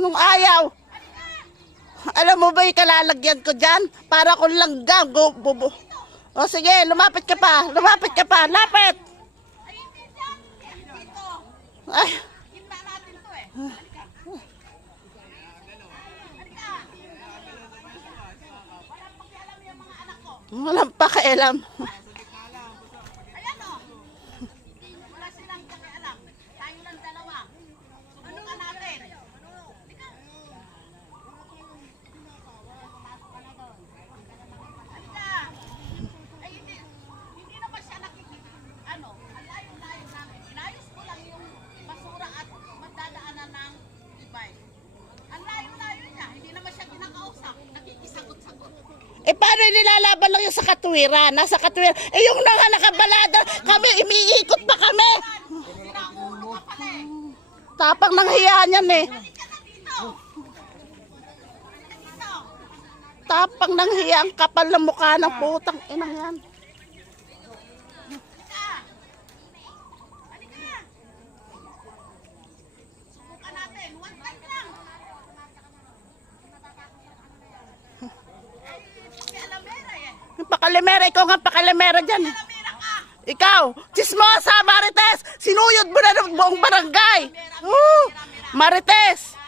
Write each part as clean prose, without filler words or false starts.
Anong ayaw? Alam mo ba yung kalalagyan ko dyan? Para kung langgam. Bubo. O sige, lumapit ka pa. Lumapit ka pa. Lapit. Ay. Walang pakialam. Eh, paano nilalaban lang yung sa katwiran? Nasa katwiran. Eh, yung nga nakabalada, kami, imiikot pa kami. Tapang ng hiya niyan eh. Tapang ng hiya, ang kapal ng mukha ng putang ina yan. Pakalimera, ikaw nga pakalimera dyan. Ikaw, chismosa, Marites, sinuyod mo na ng buong barangay. Marites,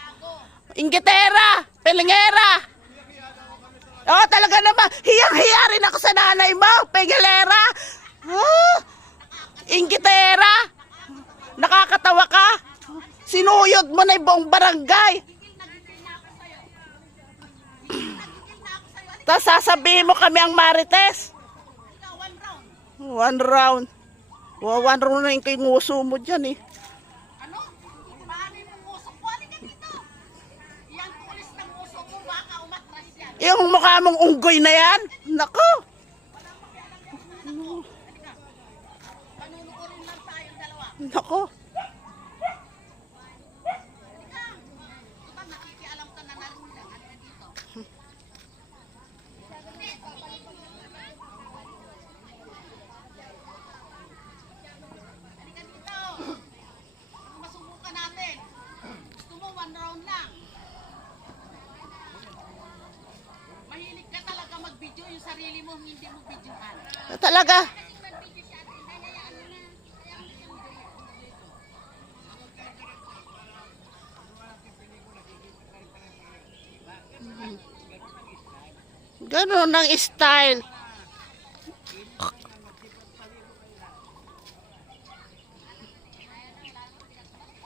inggitera, pelingera. Oo, talaga naman, hiyang-hiya rin ako sa nanay mo, pegelera. Inggitera, nakakatawa ka. Sinuyod mo na yung buong barangay. Tapos sasabihin mo kami ang Marites. One round. One round na yung kay nguso mo dyan eh. Ano? Paano yung nguso ko? Halika dito. Yan tulis ng nguso mo, baka umatras yan. Yung mukha mong unggoy na yan. Nako. Panunukurin lang tayong dalawa. Nako. Halika. Diba nakikialam ka na narin lang. Halika dito. Halika dito. Masubukan natin. Gusto mo one round lang. Mahilig ka talaga mag-video yung sarili mo, hindi mo videohan. Talaga. Ganun ang style.